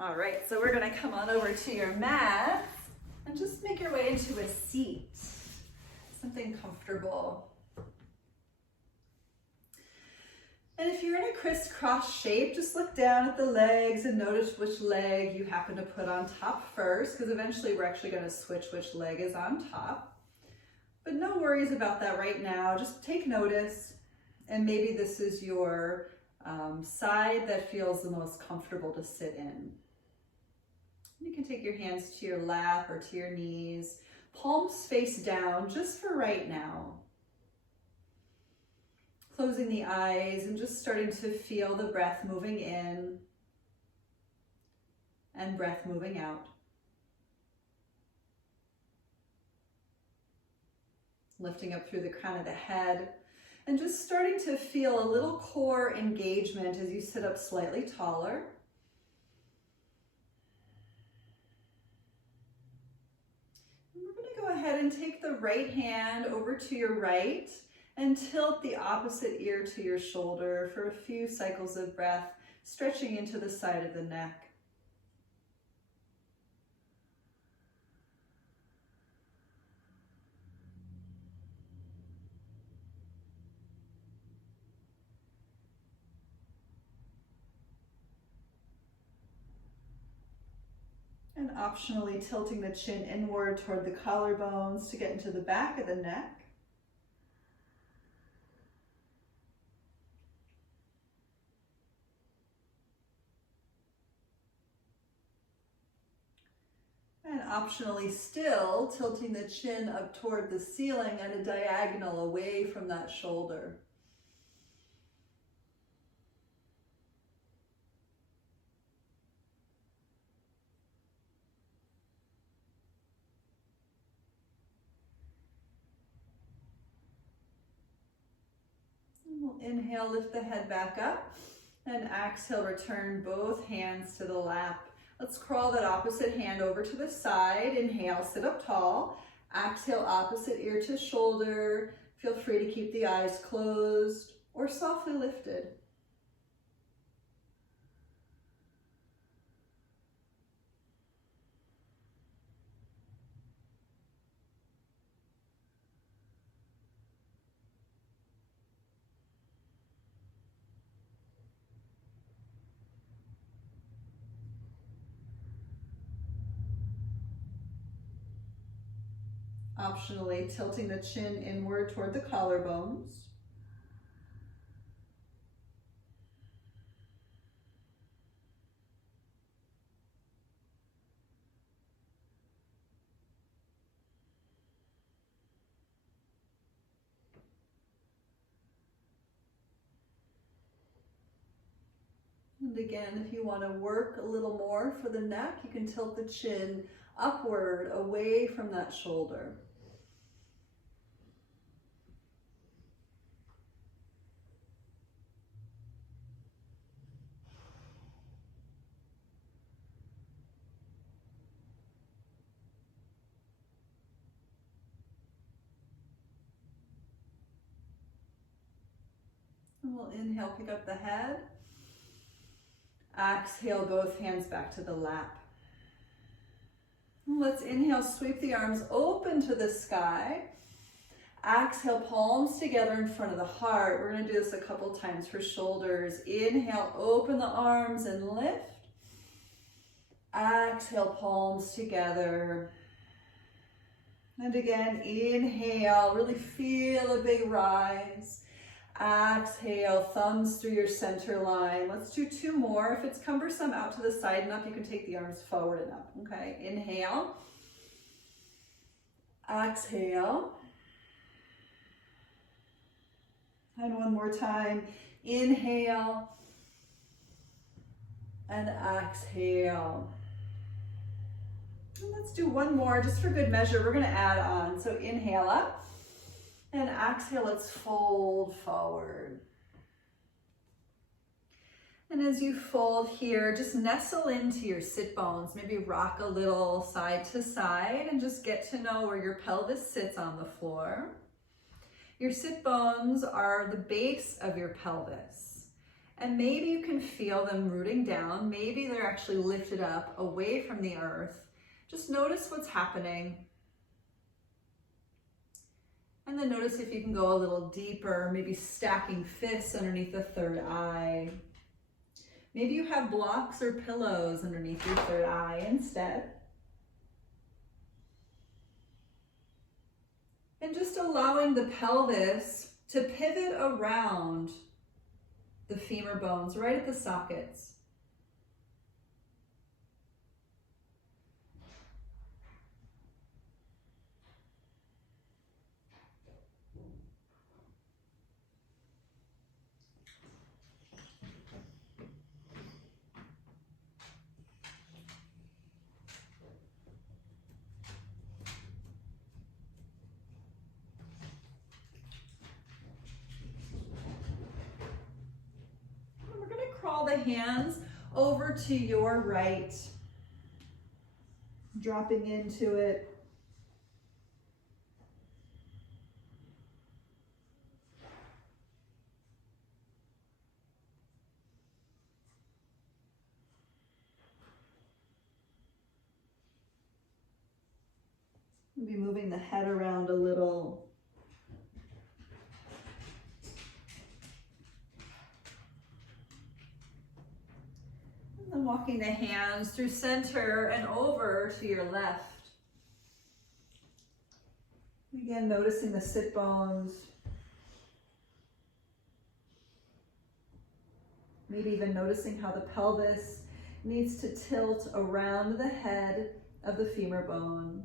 All right, so we're gonna come on over to your mat and just make your way into a seat, something comfortable. And if you're in a crisscross shape, just look down at the legs and notice which leg you happen to put on top first, because eventually we're actually gonna switch which leg is on top. But no worries about that right now, just take notice, and maybe this is your side that feels the most comfortable to sit in. You can take your hands to your lap or to your knees, palms face down just for right now. Closing the eyes and just starting to feel the breath moving in and breath moving out. Lifting up through the crown of the head and just starting to feel a little core engagement as you sit up slightly taller. Go ahead and take the right hand over to your right and tilt the opposite ear to your shoulder for a few cycles of breath, stretching into the side of the neck. And optionally tilting the chin inward toward the collarbones to get into the back of the neck. And optionally still tilting the chin up toward the ceiling at a diagonal away from that shoulder. We'll inhale, lift the head back up, and exhale, return both hands to the lap. Let's crawl that opposite hand over to the side. Inhale, sit up tall. Exhale, opposite ear to shoulder. Feel free to keep the eyes closed or softly lifted. Optionally tilting the chin inward toward the collarbones. And again, if you want to work a little more for the neck, you can tilt the chin upward, away from that shoulder. And we'll inhale, pick up the head. Exhale, both hands back to the lap. Let's inhale, sweep the arms open to the sky. Exhale, palms together in front of the heart. We're going to do this a couple times for shoulders. Inhale, open the arms and lift. Exhale, palms together. And again, inhale, really feel a big rise. Exhale, thumbs through your center line. Let's do two more. If it's cumbersome, out to the side and up, you can take the arms forward and up. Okay, inhale. Exhale. And one more time. Inhale. And exhale. And let's do one more just for good measure. We're going to add on. So inhale up. And exhale, let's fold forward. And as you fold here, just nestle into your sit bones. Maybe rock a little side to side and just get to know where your pelvis sits on the floor. Your sit bones are the base of your pelvis. And maybe you can feel them rooting down. Maybe they're actually lifted up away from the earth. Just notice what's happening. And then notice if you can go a little deeper, maybe stacking fists underneath the third eye. Maybe you have blocks or pillows underneath your third eye instead. And just allowing the pelvis to pivot around the femur bones, right at the sockets. Crawl the hands over to your right, dropping into it. Maybe moving the head around a little. And walking the hands through center and over to your left. Again, noticing the sit bones. Maybe even noticing how the pelvis needs to tilt around the head of the femur bone.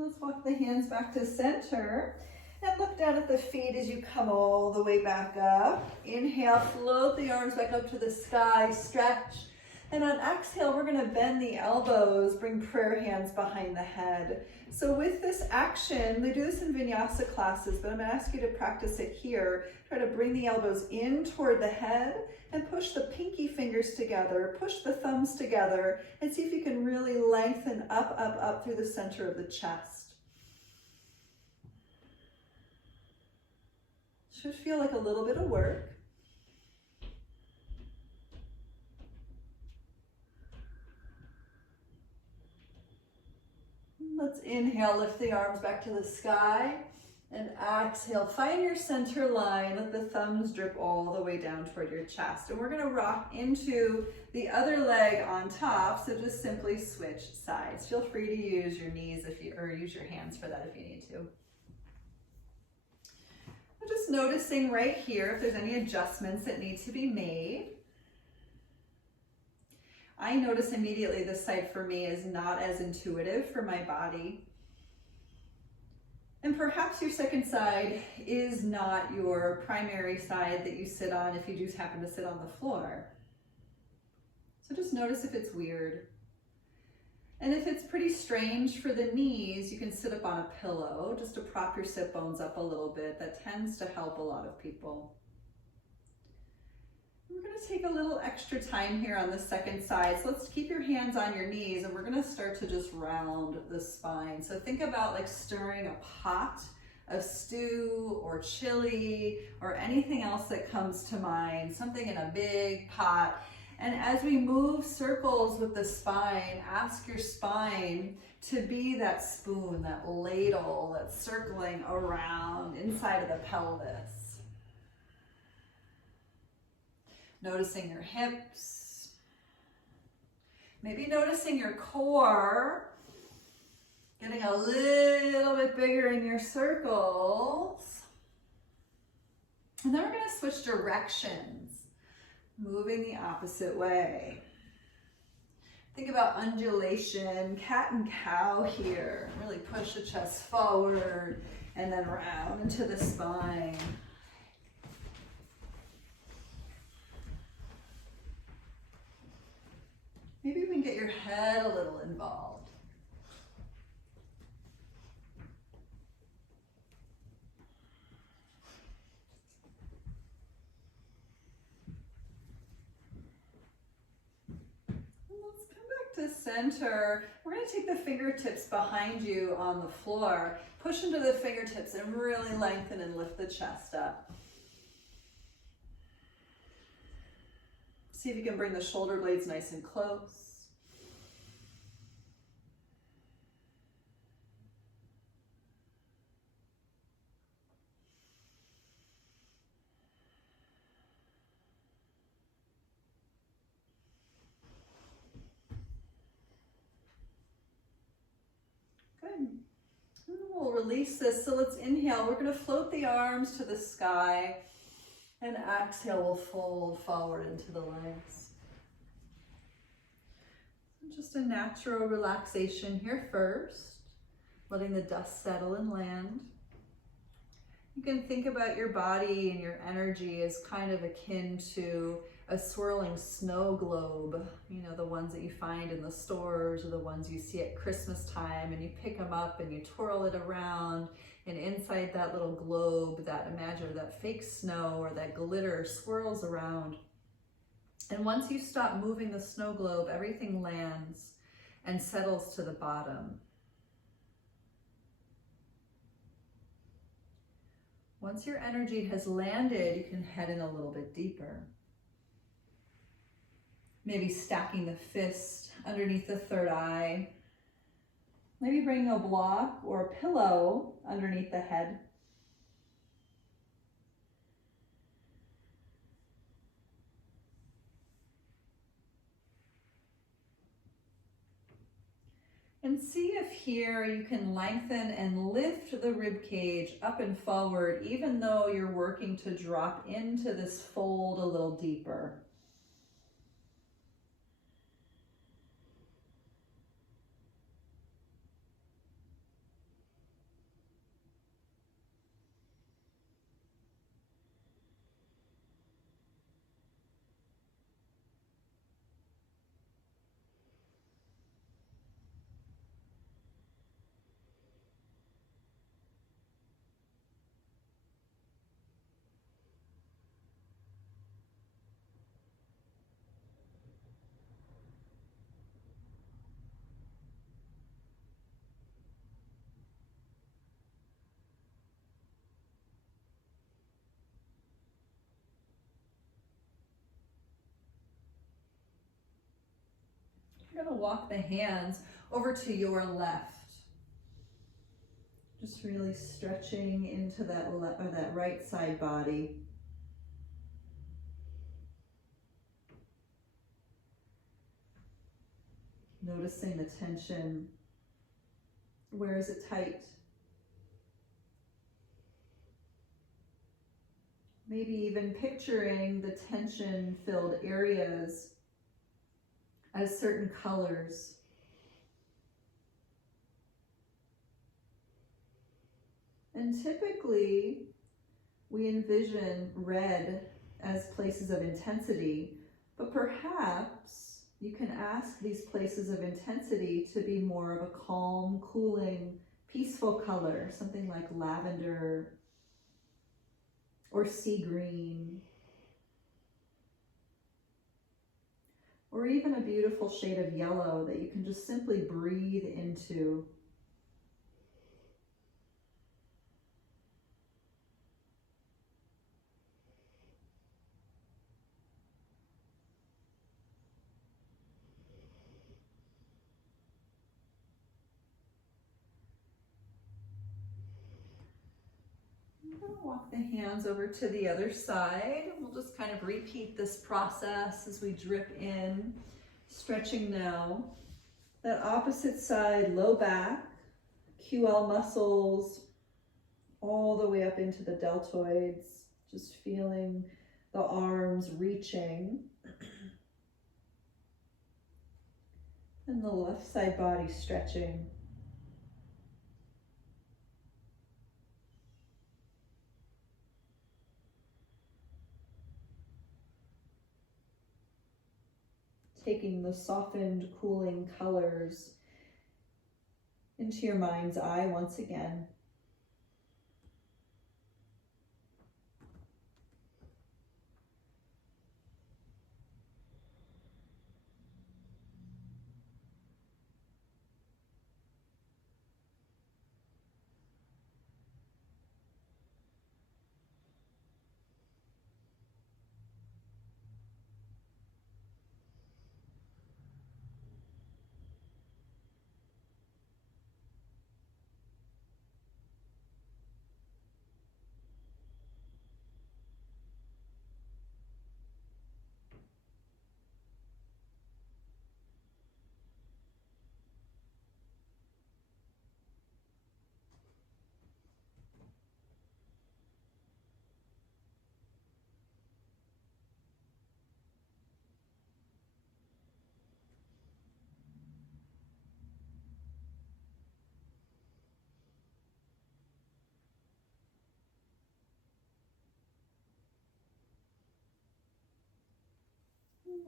Let's walk the hands back to center and look down at the feet as you come all the way back up. Inhale, float the arms back up to the sky, stretch. And on exhale, we're going to bend the elbows, bring prayer hands behind the head. So with this action, they do this in vinyasa classes, but I'm going to ask you to practice it here. Try to bring the elbows in toward the head and push the pinky fingers together, push the thumbs together, and see if you can really lengthen up, up, up through the center of the chest. Should feel like a little bit of work. Let's inhale, lift the arms back to the sky, and exhale, find your center line, let the thumbs drip all the way down toward your chest. And we're gonna rock into the other leg on top, so just simply switch sides. Feel free to use your knees or use your hands for that if you need to. I'm just noticing right here if there's any adjustments that need to be made. I notice immediately this side for me is not as intuitive for my body. And perhaps your second side is not your primary side that you sit on if you do happen to sit on the floor. So just notice if it's weird. And if it's pretty strange for the knees, you can sit up on a pillow just to prop your sit bones up a little bit. That tends to help a lot of people. We're going to take a little extra time here on the second side. So let's keep your hands on your knees and we're going to start to just round the spine. So think about like stirring a pot of stew or chili or anything else that comes to mind, something in a big pot. And as we move circles with the spine, ask your spine to be that spoon, that ladle that's circling around inside of the pelvis. Noticing your hips, maybe noticing your core, getting a little bit bigger in your circles. And then we're going to switch directions, moving the opposite way. Think about undulation, cat and cow here. Really push the chest forward and then round into the spine. Maybe we can get your head a little involved. to center. We're going to take the fingertips behind you on the floor. Push into the fingertips and really lengthen and lift the chest up. See if you can bring the shoulder blades nice and close. Good. And we'll release this. So let's inhale. We're going to float the arms to the sky. And exhale, we'll fold forward into the legs. Just a natural relaxation here first. Letting the dust settle and land. You can think about your body and your energy as kind of akin to a swirling snow globe. You know, the ones that you find in the stores or the ones you see at Christmas time, and you pick them up and you twirl it around, and inside that little globe, that imagine that fake snow or that glitter swirls around. And once you stop moving the snow globe, everything lands and settles to the bottom. Once your energy has landed, you can head in a little bit deeper. Maybe stacking the fist underneath the third eye. Maybe bringing a block or a pillow underneath the head. And see if here you can lengthen and lift the rib cage up and forward, even though you're working to drop into this fold a little deeper. You're going to walk the hands over to your left. Just really stretching into that that right side body. Noticing the tension. Where is it tight? Maybe even picturing the tension-filled areas as certain colors. And typically, we envision red as places of intensity, but perhaps you can ask these places of intensity to be more of a calm, cooling, peaceful color, something like lavender or sea green, or even a beautiful shade of yellow that you can just simply breathe into. Walk the hands over to the other side. We'll just kind of repeat this process as we drip in, stretching now. That opposite side, low back, QL muscles, all the way up into the deltoids, just feeling the arms reaching. And the left side body stretching. Taking the softened, cooling colors into your mind's eye once again.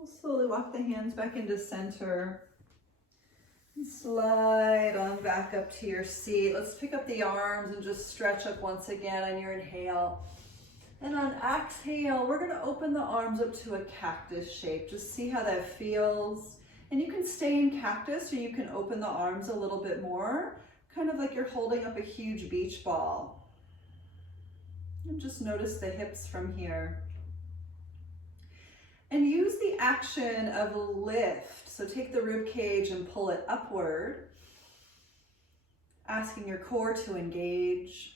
We'll slowly walk the hands back into center. And slide on back up to your seat. Let's pick up the arms and just stretch up once again on your inhale. And on exhale, we're going to open the arms up to a cactus shape. Just see how that feels. And you can stay in cactus or you can open the arms a little bit more, kind of like you're holding up a huge beach ball. And just notice the hips from here. And use the action of lift. So take the rib cage and pull it upward, asking your core to engage.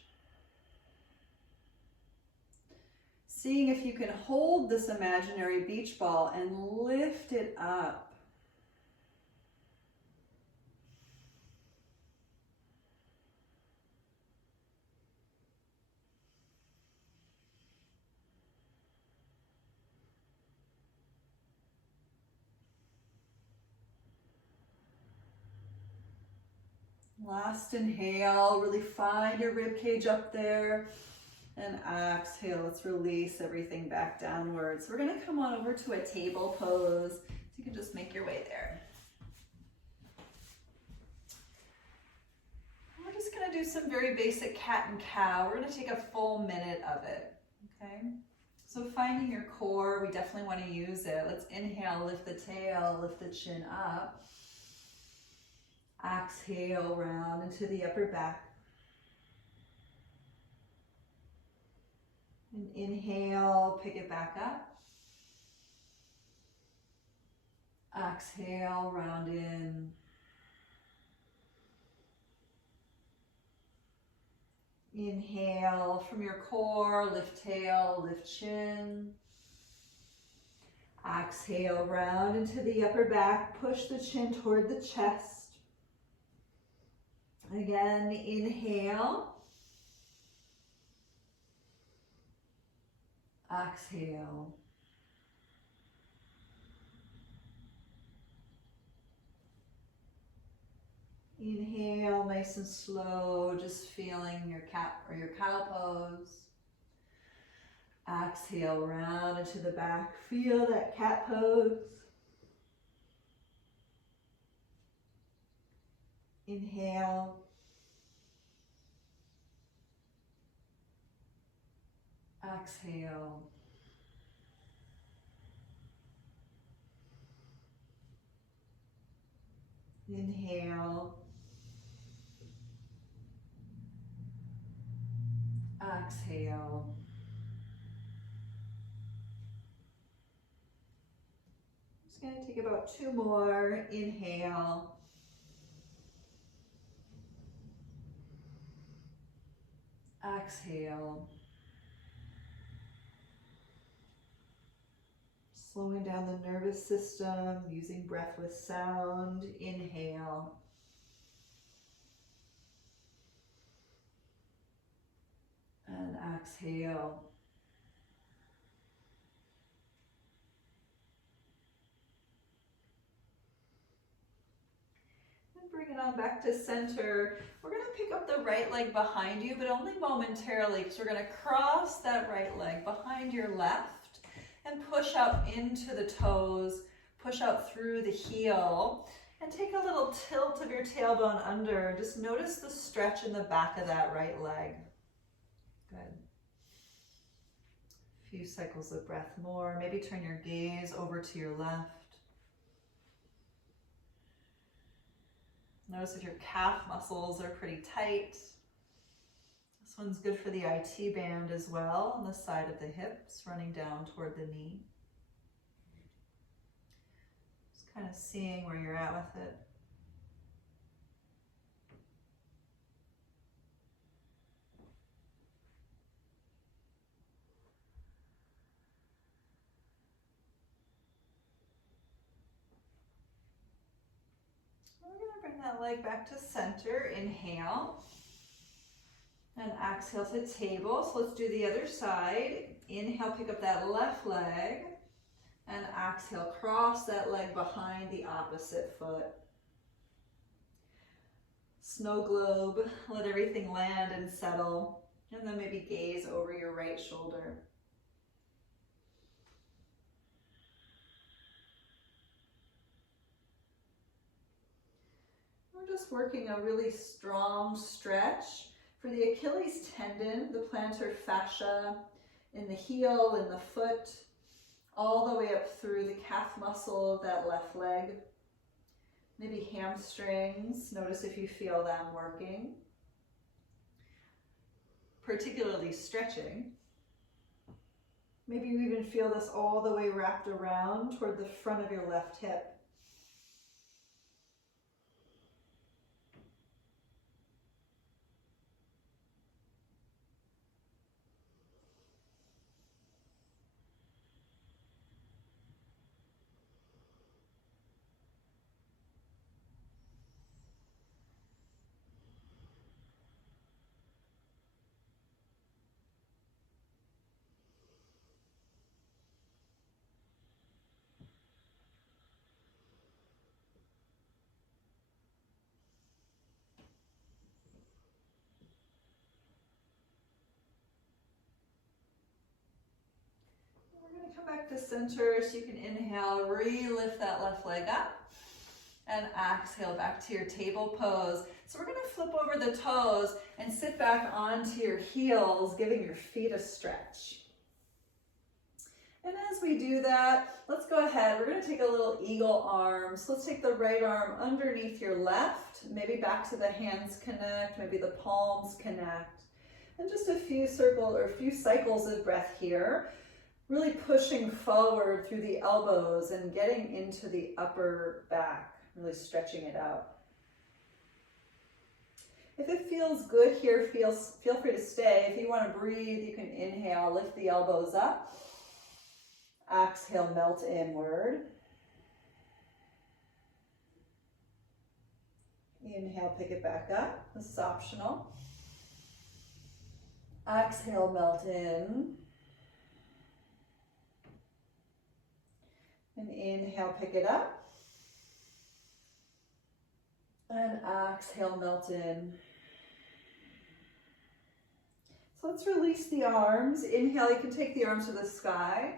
Seeing if you can hold this imaginary beach ball and lift it up. Last inhale, really find your rib cage up there. And exhale, let's release everything back downwards. We're gonna come on over to a table pose. So you can just make your way there. We're just gonna do some very basic cat and cow. We're gonna take a full minute of it, okay? So finding your core, we definitely wanna use it. Let's inhale, lift the tail, lift the chin up. Exhale, round into the upper back. And inhale, pick it back up. Exhale, round in. Inhale from your core, lift tail, lift chin. Exhale, round into the upper back, push the chin toward the chest. Again, inhale. Exhale. Inhale, nice and slow, just feeling your cat or your cow pose. Exhale, round into the back, feel that cat pose. Inhale. Exhale. Inhale. Exhale. Just going to take about 2 more. Inhale. Exhale. Slowing down the nervous system, using breath with sound. Inhale. And exhale. And bring it on back to center. We're going to pick up the right leg behind you, but only momentarily, because we're going to cross that right leg behind your left. And push out into the toes, push out through the heel, and take a little tilt of your tailbone under. Just notice the stretch in the back of that right leg. Good. A few cycles of breath more. Maybe turn your gaze over to your left. Notice if your calf muscles are pretty tight. This one's good for the IT band as well, on the side of the hips, running down toward the knee. Just kind of seeing where you're at with it. We're going to bring that leg back to center. Inhale. And exhale to table. So let's do the other side. Inhale, pick up that left leg. And exhale, cross that leg behind the opposite foot. Snow globe, let everything land and settle. And then maybe gaze over your right shoulder. We're just working a really strong stretch for the Achilles tendon, the plantar fascia, in the heel, in the foot, all the way up through the calf muscle of that left leg. Maybe hamstrings, notice if you feel them working. Particularly stretching. Maybe you even feel this all the way wrapped around toward the front of your left hip. Come back to center so you can inhale, re-lift that left leg up, and exhale back to your table pose. So we're going to flip over the toes and sit back onto your heels, giving your feet a stretch. And as we do that, let's go ahead. We're going to take a little eagle arm. So let's take the right arm underneath your left, maybe back to the hands connect, maybe the palms connect. And just a few cycles of breath here. Really pushing forward through the elbows and getting into the upper back, really stretching it out. If it feels good here, feel free to stay. If you want to breathe, you can inhale, lift the elbows up. Exhale, melt inward. Inhale, pick it back up. This is optional. Exhale, melt in. And inhale, pick it up. And exhale, melt in. So let's release the arms. Inhale, you can take the arms to the sky.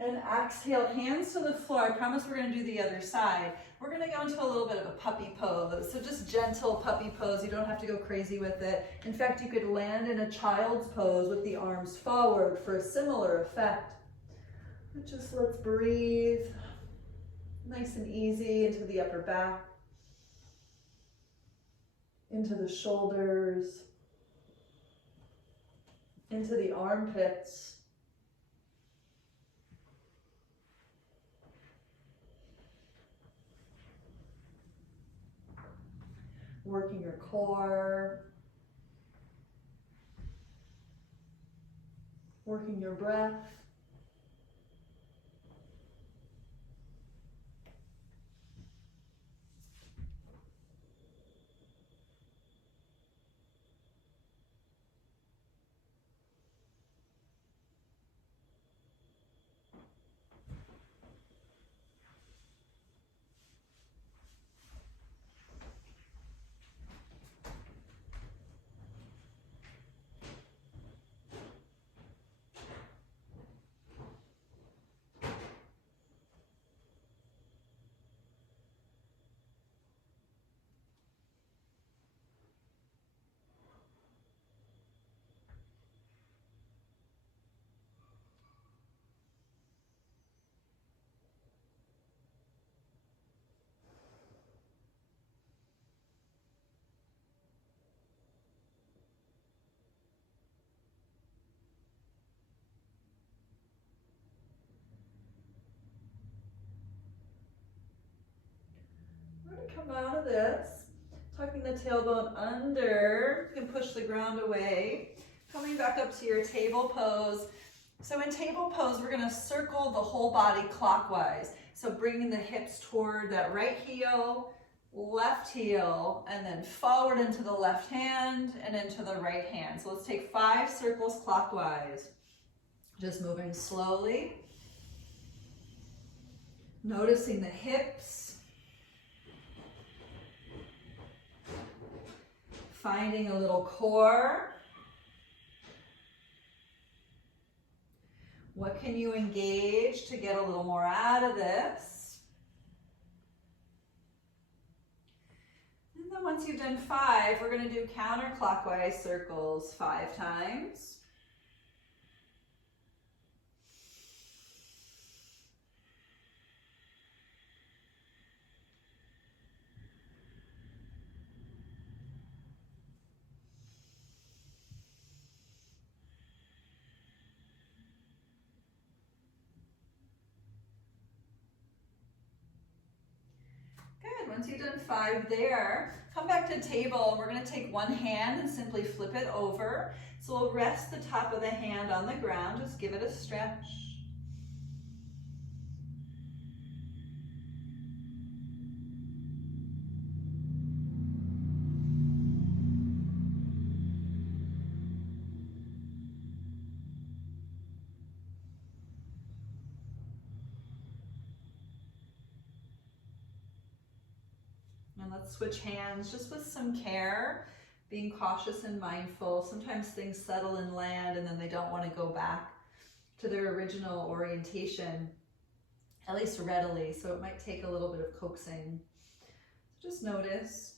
And exhale, hands to the floor. I promise we're going to do the other side. We're going to go into a little bit of a puppy pose. So just gentle puppy pose. You don't have to go crazy with it. In fact, you could land in a child's pose with the arms forward for a similar effect. But just let's breathe nice and easy into the upper back, into the shoulders, into the armpits. Working your core, working your breath. Come out of this, tucking the tailbone under, you can push the ground away, coming back up to your table pose. So in table pose, we're going to circle the whole body clockwise. So bringing the hips toward that right heel, left heel, and then forward into the left hand and into the right hand. So let's take 5 circles clockwise. Just moving slowly. Noticing the hips. Finding a little core. What can you engage to get a little more out of this? once you've done 5, we're going to do counterclockwise circles 5 times. Good, once you've done 5 there, come back to table. We're going to take one hand and simply flip it over. So we'll rest the top of the hand on the ground, just give it a stretch. And let's switch hands just with some care, being cautious and mindful. Sometimes things settle and land and then they don't want to go back to their original orientation, at least readily, so it might take a little bit of coaxing. So just notice.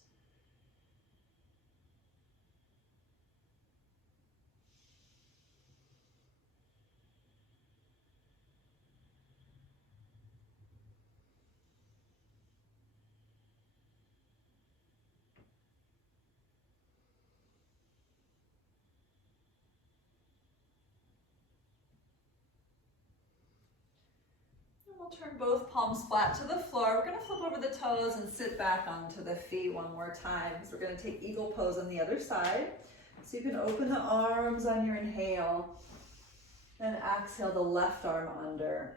We'll turn both palms flat to the floor. We're going to flip over the toes and sit back onto the feet one more time. So we're going to take eagle pose on the other side. So you can open the arms on your inhale and exhale the left arm under.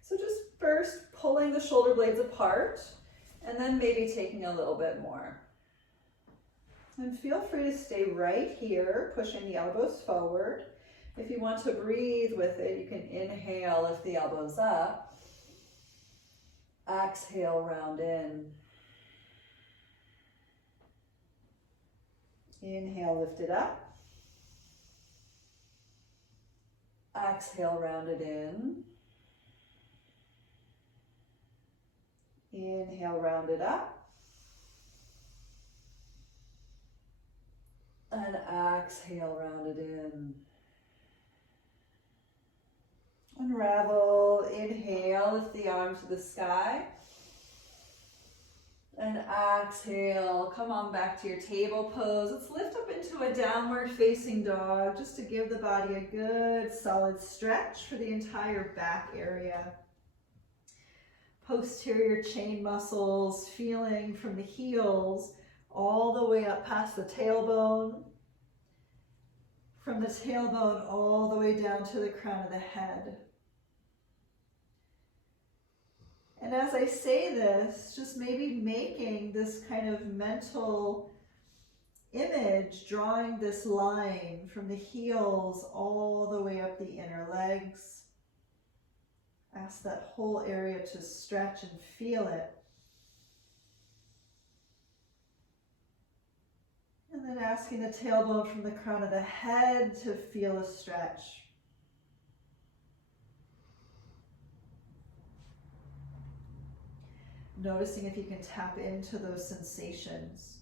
So just first pulling the shoulder blades apart and then maybe taking a little bit more. And feel free to stay right here, pushing the elbows forward. If you want to breathe with it, you can inhale, lift the elbows up. Exhale, round in. Inhale, lift it up. Exhale, round it in. Inhale, round it up. And exhale, round it in. Unravel, inhale, lift the arms to the sky. And exhale, come on back to your table pose. Let's lift up into a downward facing dog just to give the body a good solid stretch for the entire back area. Posterior chain muscles, feeling from the heels all the way up past the tailbone. From the tailbone all the way down to the crown of the head. And as I say this, just maybe making this kind of mental image, drawing this line from the heels all the way up the inner legs. Ask that whole area to stretch and feel it. And then asking the tailbone from the crown of the head to feel a stretch. Noticing if you can tap into those sensations.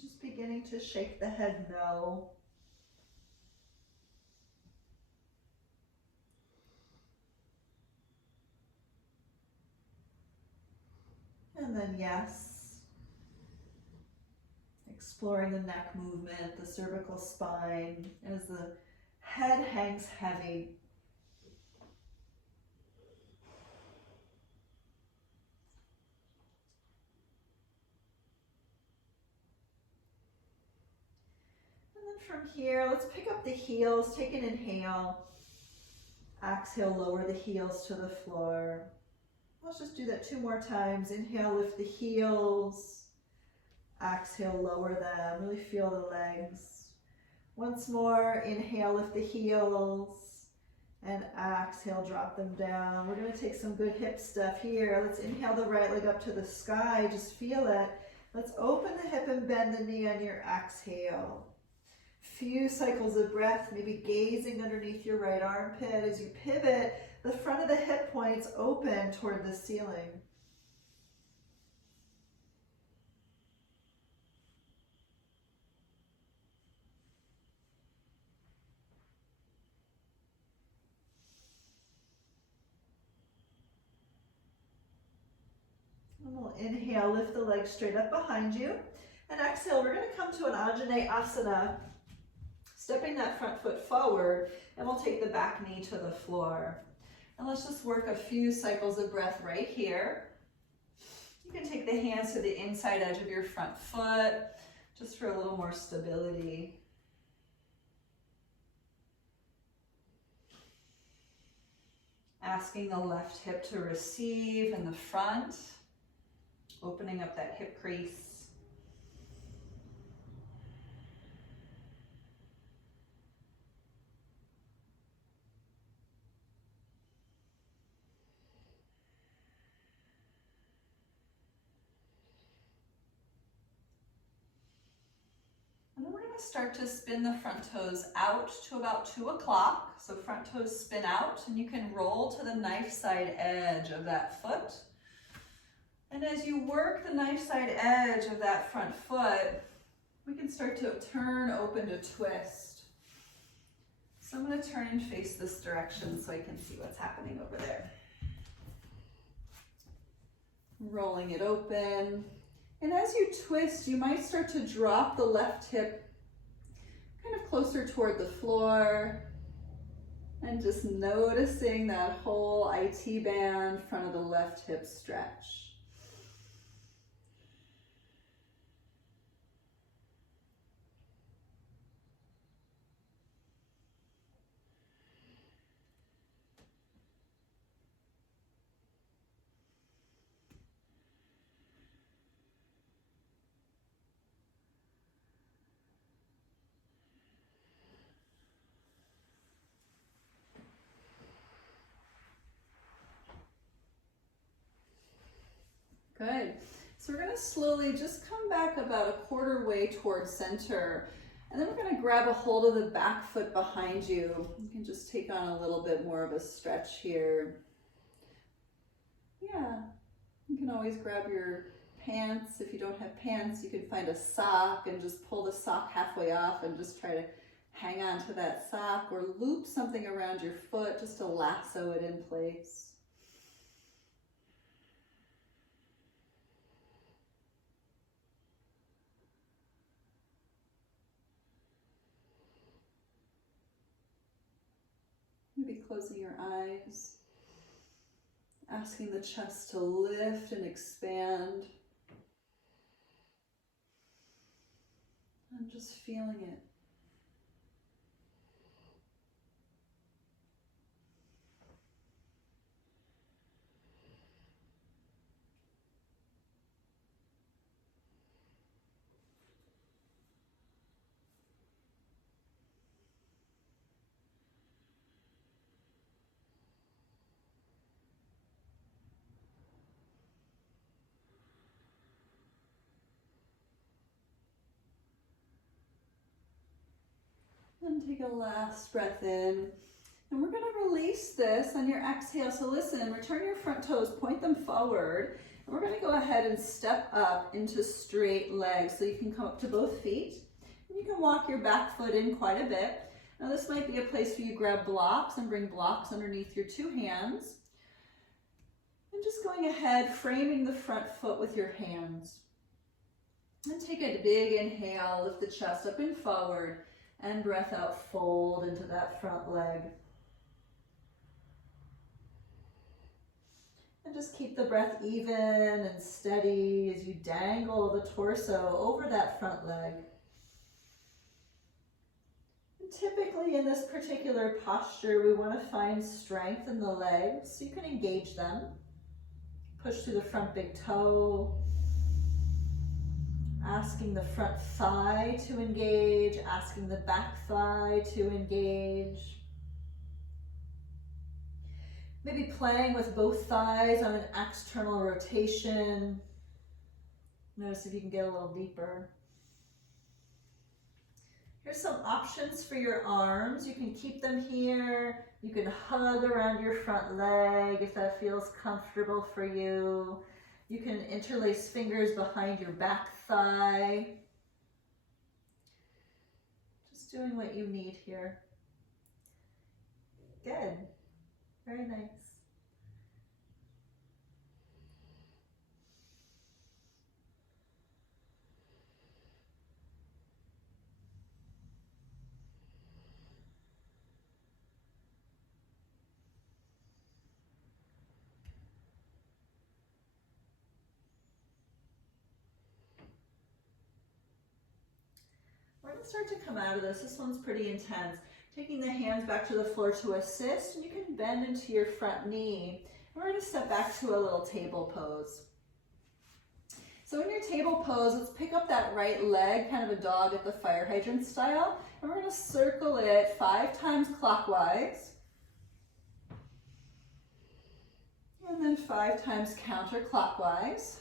Just beginning to shake the head no. And then yes. Exploring the neck movement, the cervical spine, as the head hangs heavy. From here, let's pick up the heels, take an inhale, exhale, lower the heels to the floor. Let's just do that 2 more times. Inhale, lift the heels, Exhale, lower them. Really feel the legs. Once more, inhale, lift the heels. And exhale, drop them down. We're going to take some good hip stuff here. Let's inhale the right leg up to the sky. Just feel it. Let's open the hip and bend the knee on your exhale. Few cycles of breath, maybe gazing underneath your right armpit. As you pivot, the front of the hip points open toward the ceiling. And we'll inhale, lift the legs straight up behind you. And exhale, we're going to come to an Anjaneyasana, stepping that front foot forward, and we'll take the back knee to the floor. And let's just work a few cycles of breath right here. You can take the hands to the inside edge of your front foot, just for a little more stability. Asking the left hip to receive in the front, opening up that hip crease. Start to spin the front toes out to about 2 o'clock. So front toes spin out, and you can roll to the knife side edge of that foot. And as you work the knife side edge of that front foot, we can start to turn open to twist. So I'm going to turn and face this direction so I can see what's happening over there. Rolling it open. And as you twist, you might start to drop the left hip kind of closer toward the floor, and just noticing that whole IT band, front of the left hip stretch. Good. So we're going to slowly just come back about a quarter way towards center. And then we're going to grab a hold of the back foot behind you. You can just take on a little bit more of a stretch here. Yeah. You can always grab your pants. If you don't have pants, you can find a sock and just pull the sock halfway off and just try to hang on to that sock, or loop something around your foot just to lasso it in place. Maybe closing your eyes, asking the chest to lift and expand, and just feeling it. And take a last breath in. And we're going to release this on your exhale. So listen, return your front toes, point them forward. And we're going to go ahead and step up into straight legs. So you can come up to both feet. And you can walk your back foot in quite a bit. Now this might be a place where you grab blocks and bring blocks underneath your two hands. And just going ahead, framing the front foot with your hands. And take a big inhale, lift the chest up and forward. And breath out, fold into that front leg. And just keep the breath even and steady as you dangle the torso over that front leg. And typically in this particular posture, we want to find strength in the legs, so you can engage them. Push through the front big toe. Asking the front thigh to engage, asking the back thigh to engage. Maybe playing with both thighs on an external rotation. Notice if you can get a little deeper. Here's some options for your arms. You can keep them here. You can hug around your front leg if that feels comfortable for you. You can interlace fingers behind your back thigh. Just doing what you need here. Good. Very nice. We're going to start to come out of this. This one's pretty intense. Taking the hands back to the floor to assist, and you can bend into your front knee. And we're going to step back to a little table pose. So in your table pose, let's pick up that right leg, kind of a dog at the fire hydrant style, and we're going to circle it 5 times clockwise, and then 5 times counterclockwise.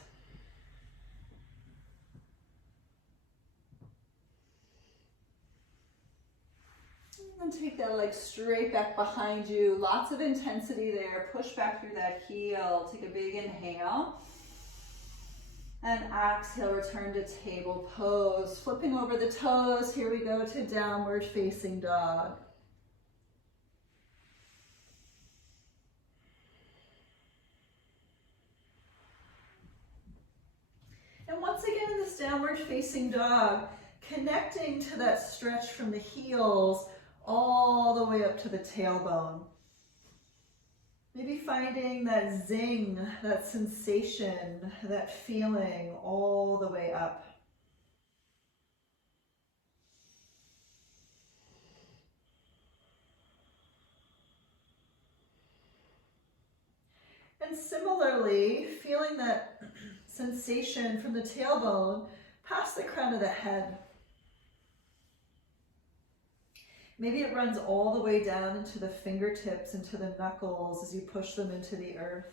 And take that leg straight back behind you. Lots of intensity there. Push back through that heel. Take a big inhale. And exhale, return to table pose. Flipping over the toes. Here we go to downward facing dog. And once again in this downward facing dog, connecting to that stretch from the heels all the way up to the tailbone. Maybe finding that zing, that sensation, that feeling all the way up. And similarly, feeling that sensation from the tailbone past the crown of the head. Maybe it runs all the way down into the fingertips, into the knuckles as you push them into the earth.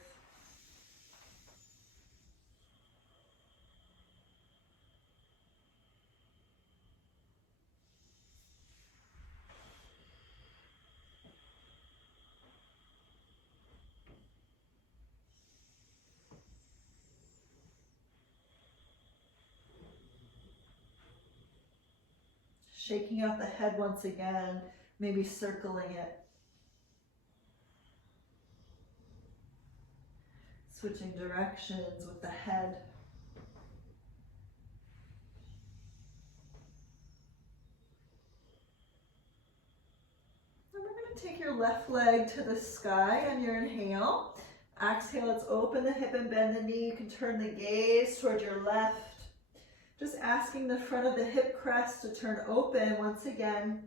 Shaking out the head once again, maybe circling it. Switching directions with the head. And we're going to take your left leg to the sky on your inhale. Exhale, let's open the hip and bend the knee. You can turn the gaze toward your left. Just asking the front of the hip crest to turn open once again.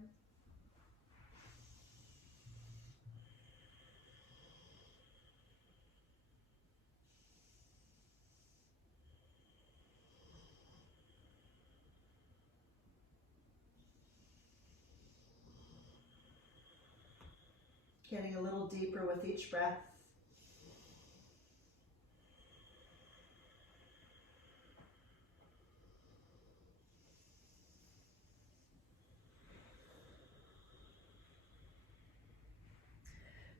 Getting a little deeper with each breath.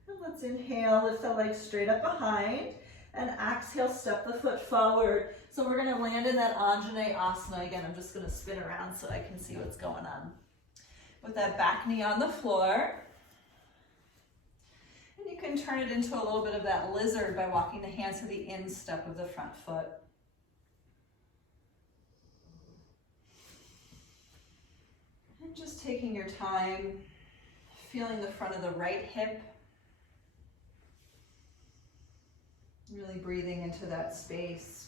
And let's inhale, lift the legs straight up behind, and exhale, step the foot forward. So we're going to land in that Anjaneyasana. Again, I'm just going to spin around so I can see what's going on. With that back knee on the floor. And you can turn it into a little bit of that lizard by walking the hands to the instep of the front foot. And just taking your time, feeling the front of the right hip. Really breathing into that space.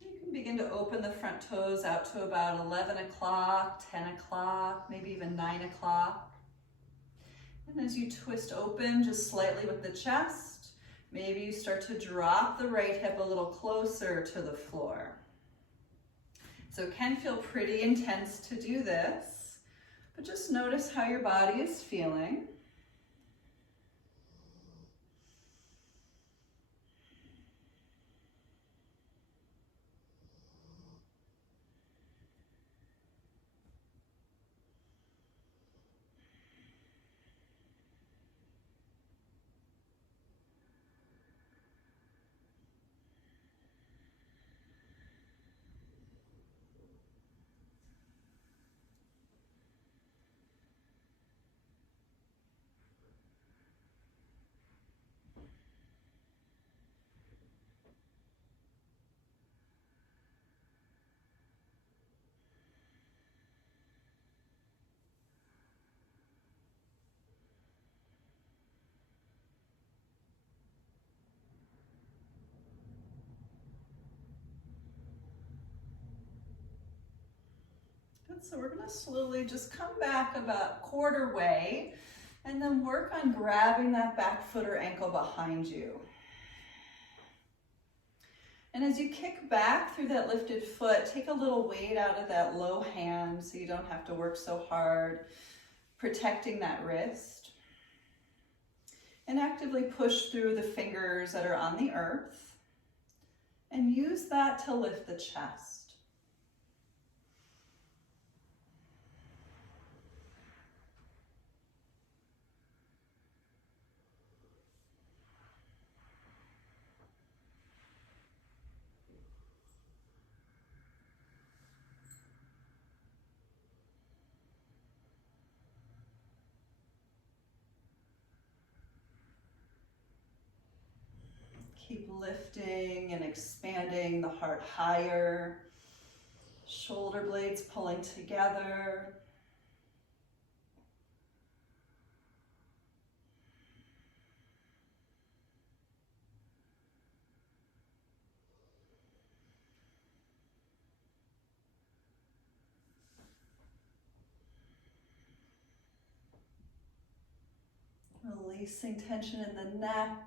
You begin to open the front toes out to about 11 o'clock, 10 o'clock, maybe even 9 o'clock. And as you twist open just slightly with the chest, maybe you start to drop the right hip a little closer to the floor. So it can feel pretty intense to do this, but just notice how your body is feeling. Good, so we're gonna slowly just come back about quarter way and then work on grabbing that back foot or ankle behind you. And as you kick back through that lifted foot, take a little weight out of that low hand so you don't have to work so hard, protecting that wrist. And actively push through the fingers that are on the earth and use that to lift the chest. Keep lifting and expanding the heart higher, shoulder blades pulling together. Releasing tension in the neck.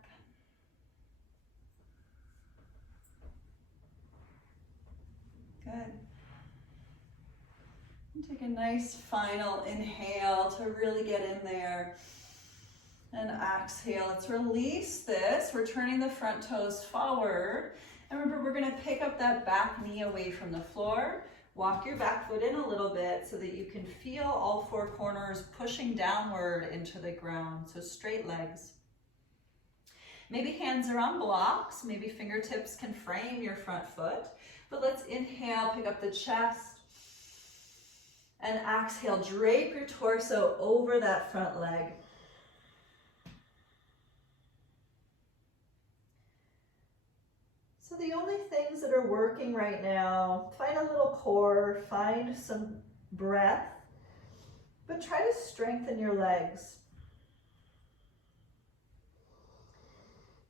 Good. And take a nice final inhale to really get in there. And exhale. Let's release this. We're turning the front toes forward. And remember, we're going to pick up that back knee away from the floor. Walk your back foot in a little bit so that you can feel all four corners pushing downward into the ground. So straight legs. Maybe hands are on blocks. Maybe fingertips can frame your front foot. But let's inhale, pick up the chest. And exhale, drape your torso over that front leg. So the only things that are working right now, find a little core, find some breath, but try to strengthen your legs.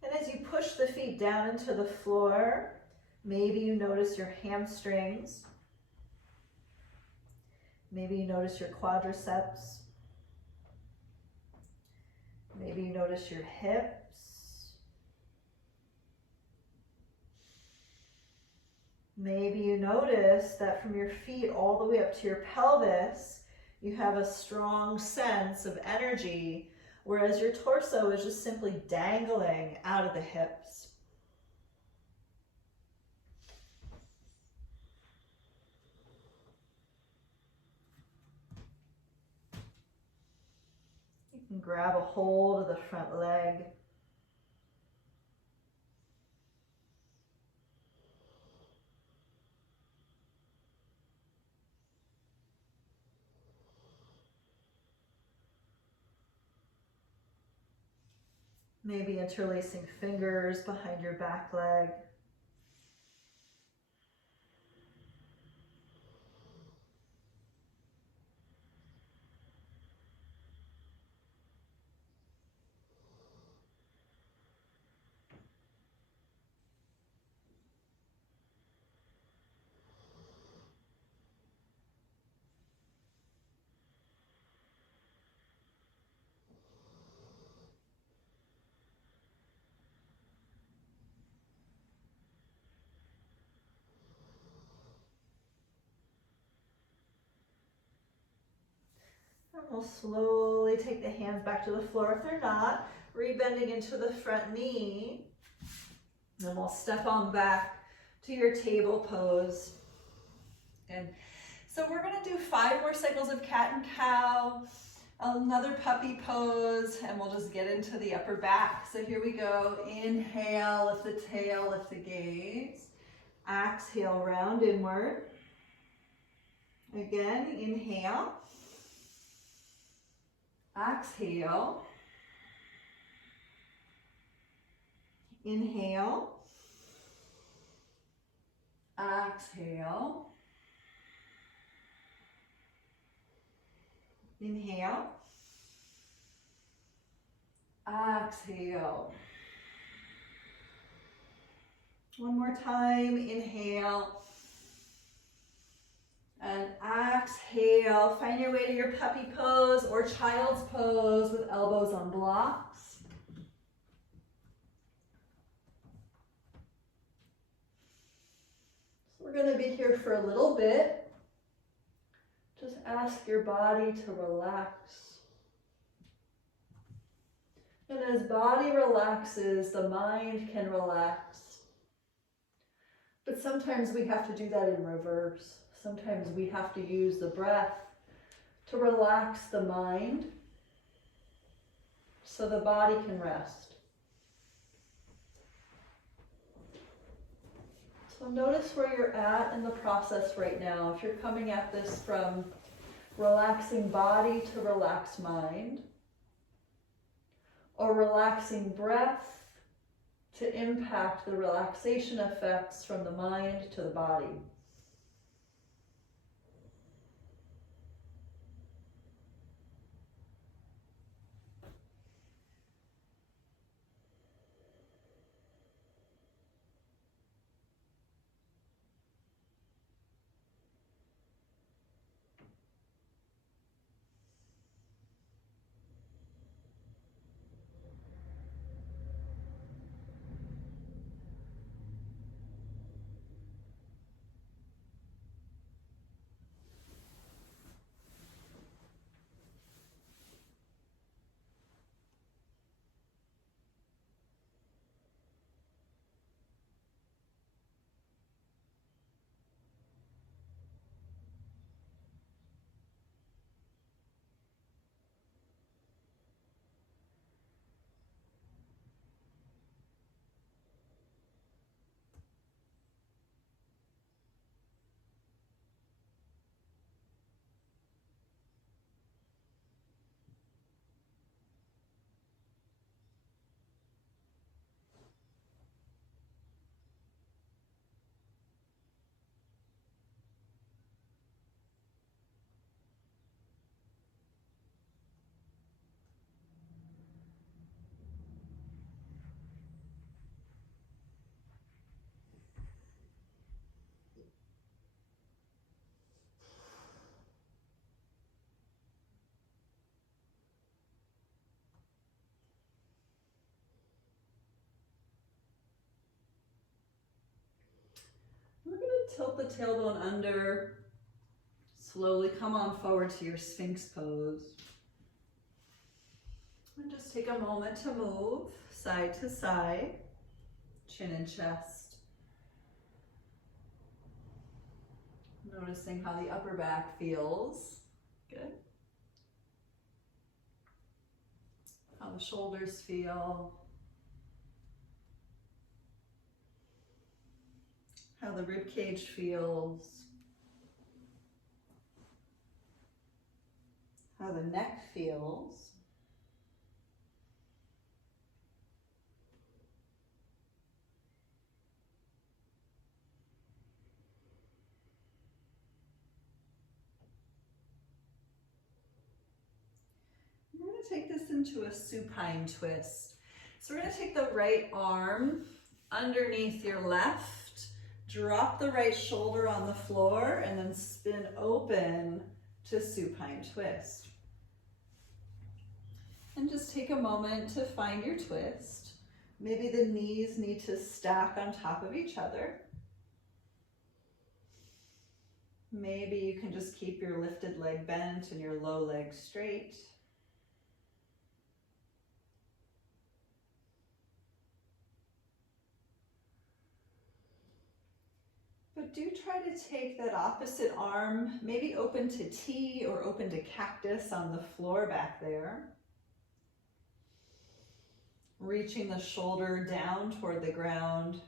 And as you push the feet down into the floor, maybe you notice your hamstrings. Maybe you notice your quadriceps. Maybe you notice your hips. Maybe you notice that from your feet all the way up to your pelvis, you have a strong sense of energy, whereas your torso is just simply dangling out of the hips. You can grab a hold of the front leg. Maybe interlacing fingers behind your back leg. We'll slowly take the hands back to the floor if they're not, rebending into the front knee. Then we'll step on back to your table pose. Good. So we're gonna do 5 more cycles of cat and cow, another puppy pose, and we'll just get into the upper back. So here we go. Inhale, lift the tail, lift the gaze. Exhale, round inward. Again, inhale. Exhale. Inhale. Exhale. Inhale. Exhale. One more time. Inhale. And exhale. Find your way to your puppy pose or child's pose with elbows on blocks. So we're going to be here for a little bit. Just ask your body to relax. And as body relaxes, the mind can relax. But sometimes we have to do that in reverse. Sometimes we have to use the breath to relax the mind so the body can rest. So notice where you're at in the process right now. If you're coming at this from relaxing body to relaxed mind, or relaxing breath to impact the relaxation effects from the mind to the body. We're going to tilt the tailbone under, slowly come on forward to your Sphinx pose. And just take a moment to move side to side, chin and chest. Noticing how the upper back feels. Good. How the shoulders feel. How the rib cage feels. How the neck feels. We're going to take this into a supine twist. So we're going to take the right arm underneath your left, drop the right shoulder on the floor, and then spin open to supine twist. And just take a moment to find your twist. Maybe the knees need to stack on top of each other. Maybe you can just keep your lifted leg bent and your low leg straight. But do try to take that opposite arm, maybe open to T or open to cactus on the floor back there. Reaching the shoulder down toward the ground.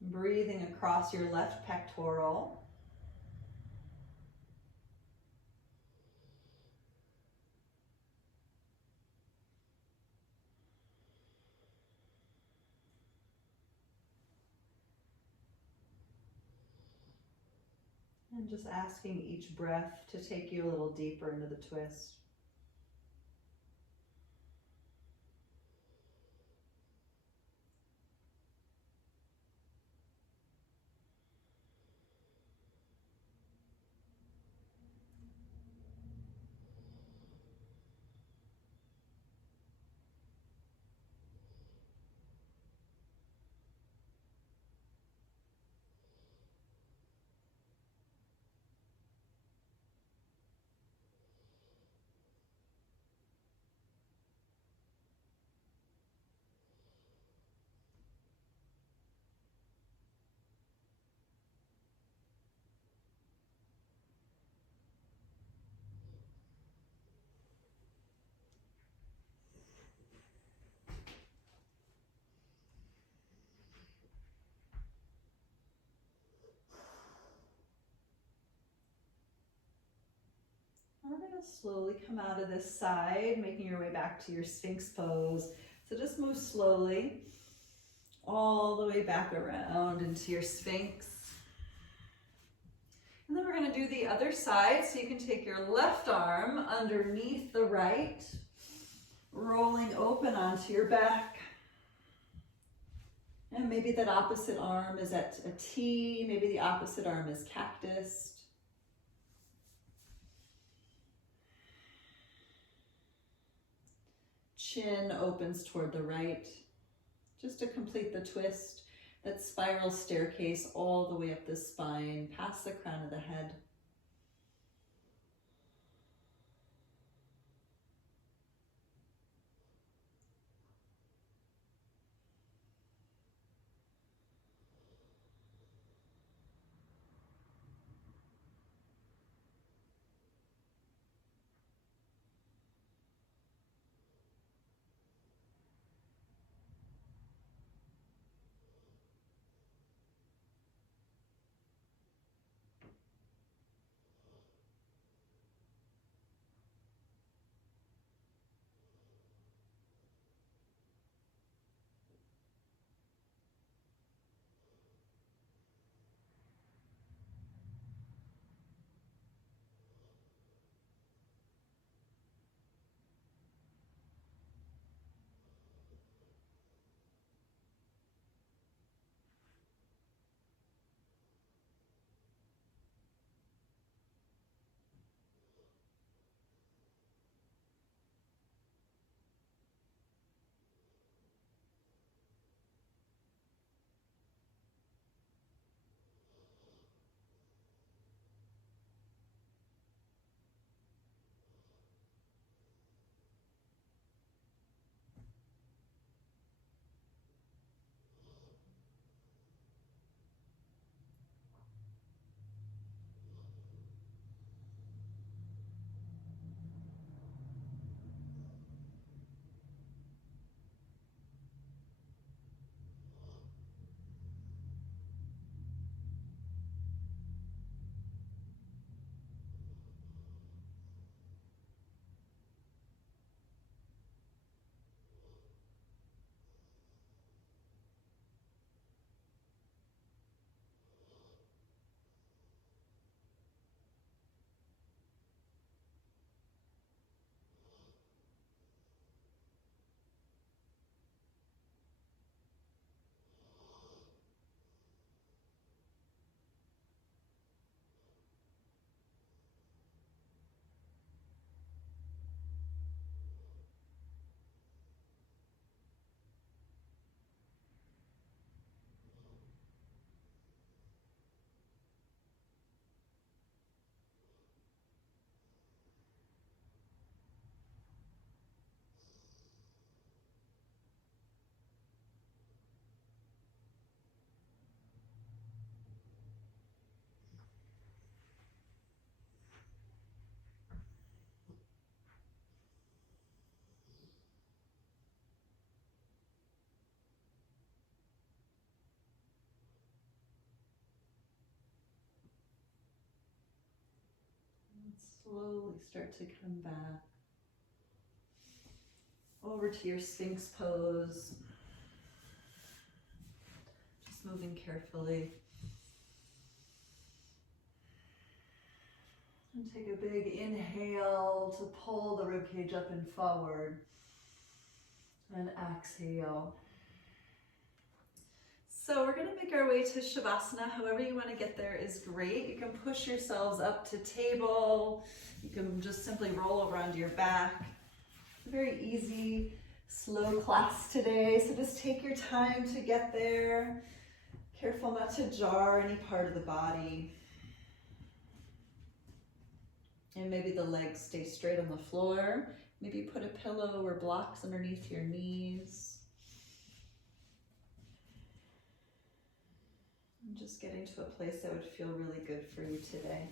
Breathing across your left pectoral. And just asking each breath to take you a little deeper into the twist. We're going to slowly come out of this side, making your way back to your Sphinx pose. So just move slowly all the way back around into your Sphinx. And then we're going to do the other side. So you can take your left arm underneath the right, rolling open onto your back. And maybe that opposite arm is at a T, maybe the opposite arm is cactus. Chin opens toward the right, just to complete the twist, that spiral staircase all the way up the spine, past the crown of the head. slowly start to come back over to your Sphinx pose. Just moving carefully. And take a big inhale to pull the ribcage up and forward. And exhale. So we're going to make our way to Shavasana. However you want to get there is great. You can push yourselves up to table. You can just simply roll over onto your back. It's a very easy, slow class today. So just take your time to get there. Careful not to jar any part of the body. And maybe the legs stay straight on the floor. Maybe put a pillow or blocks underneath your knees. And just getting to a place that would feel really good for you today.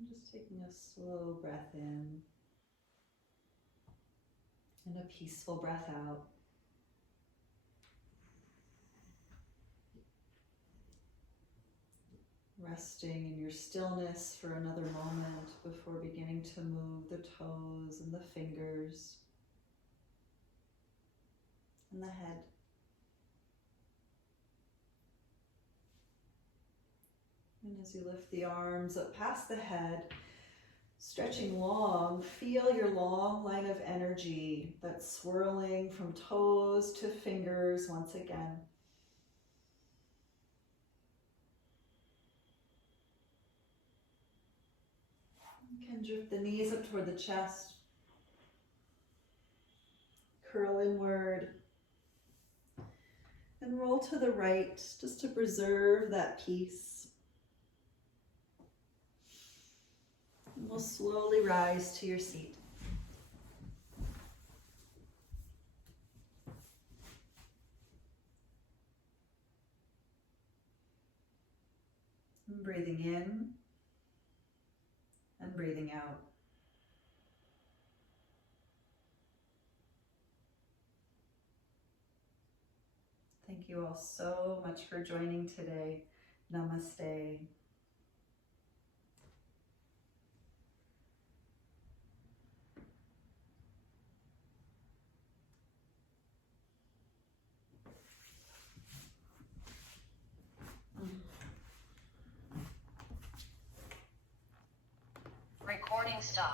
And just taking a slow breath in and a peaceful breath out. Resting in your stillness for another moment before beginning to move the toes and the fingers and the head. And as you lift the arms up past the head, stretching long, feel your long line of energy that's swirling from toes to fingers once again. You can drift the knees up toward the chest. Curl inward. And roll to the right just to preserve that peace. And we'll slowly rise to your seat. And breathing in and breathing out. Thank you all so much for joining today. Namaste. Recording stop.